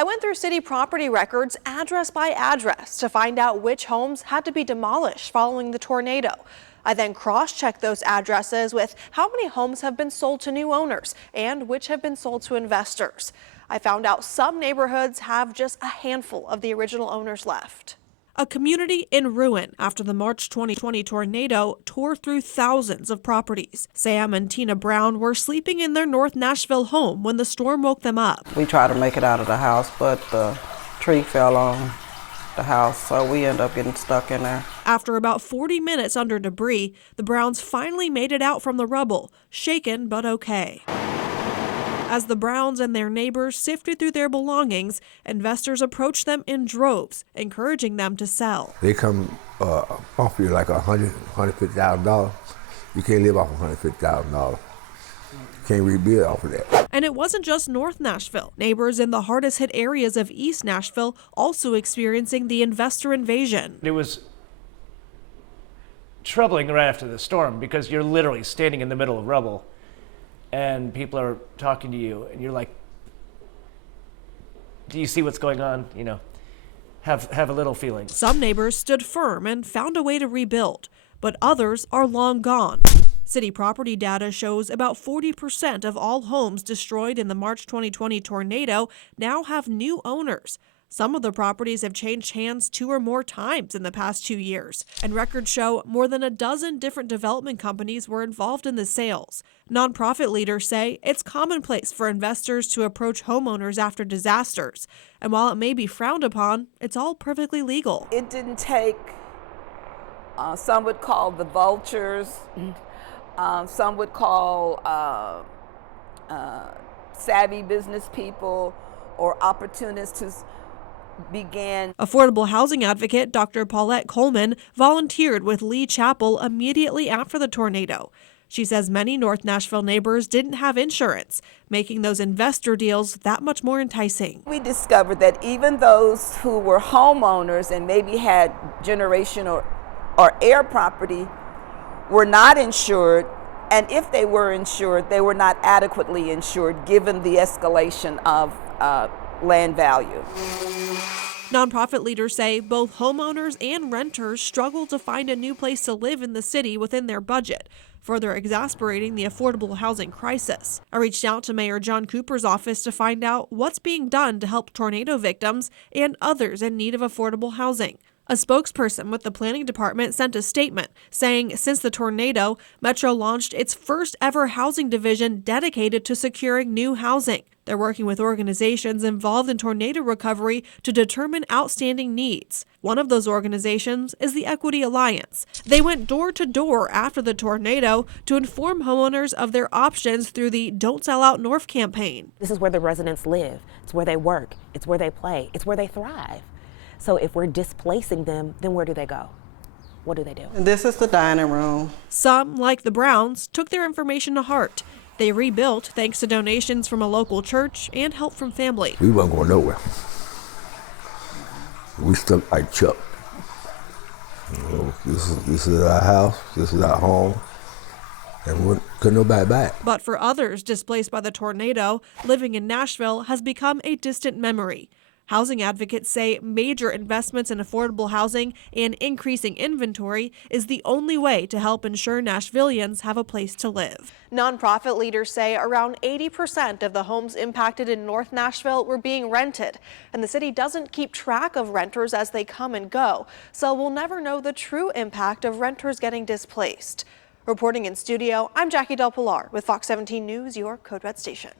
I went through city property records address by address to find out which homes had to be demolished following the tornado. I then cross-checked those addresses with how many homes have been sold to new owners and which have been sold to investors. I found out some neighborhoods have just a handful of the original owners left. A community in ruin after the March 2020 tornado tore through thousands of properties. Sam and Tina Brown were sleeping in their North Nashville home when the storm woke them up. We tried to make it out of the house, but the tree fell on the house, so we ended up getting stuck in there. After about 40 minutes under debris, the Browns finally made it out from the rubble, shaken but okay. As the Browns and their neighbors sifted through their belongings, investors approached them in droves, encouraging them to sell. They come offer you like $150,000. You can't live off $150,000. You can't rebuild off of that. And it wasn't just North Nashville. Neighbors in the hardest hit areas of East Nashville also experiencing the investor invasion. It was troubling right after the storm because you're literally standing in the middle of rubble. And people are talking to you, and you're like, do you see what's going on? You know, have a little feeling. Some neighbors stood firm and found a way to rebuild, but others are long gone. City property data shows about 40% of all homes destroyed in the March 2020 tornado now have new owners. Some of the properties have changed hands 2 or more times in the past 2 years, and records show more than a dozen different development companies were involved in the sales. Nonprofit leaders say it's commonplace for investors to approach homeowners after disasters, and while it may be frowned upon, it's all perfectly legal. It didn't take, some would call the vultures, some would call savvy business people or opportunists to began. Affordable housing advocate Dr. Paulette Coleman volunteered with Lee Chapel immediately after the tornado. She says many North Nashville neighbors didn't have insurance, making those investor deals that much more enticing. We discovered that even those who were homeowners and maybe had generational or air property were not insured, and if they were insured, they were not adequately insured given the escalation of land value. Nonprofit leaders say both homeowners and renters struggle to find a new place to live in the city within their budget, further exacerbating the affordable housing crisis. I reached out to Mayor John Cooper's office to find out what's being done to help tornado victims and others in need of affordable housing. A spokesperson with the planning department sent a statement saying since the tornado, Metro launched its first ever housing division dedicated to securing new housing. They're working with organizations involved in tornado recovery to determine outstanding needs. One of those organizations is the Equity Alliance. They went door to door after the tornado to inform homeowners of their options through the Don't Sell Out North campaign. This is where the residents live. It's where they work. It's where they play. It's where they thrive. So if we're displacing them, then where do they go? What do they do? And this is the dining room. Some, like the Browns, took their information to heart. They rebuilt thanks to donations from a local church and help from family. We weren't going nowhere. We stuck like Chuck. You know, this is our house, this is our home, and couldn't nobody buy it. But for others displaced by the tornado, living in Nashville has become a distant memory. Housing advocates say major investments in affordable housing and increasing inventory is the only way to help ensure Nashvillians have a place to live. Nonprofit leaders say around 80% of the homes impacted in North Nashville were being rented, and the city doesn't keep track of renters as they come and go, so we'll never know the true impact of renters getting displaced. Reporting in studio, I'm Jackie Del Pilar with Fox 17 News, your Code Red station.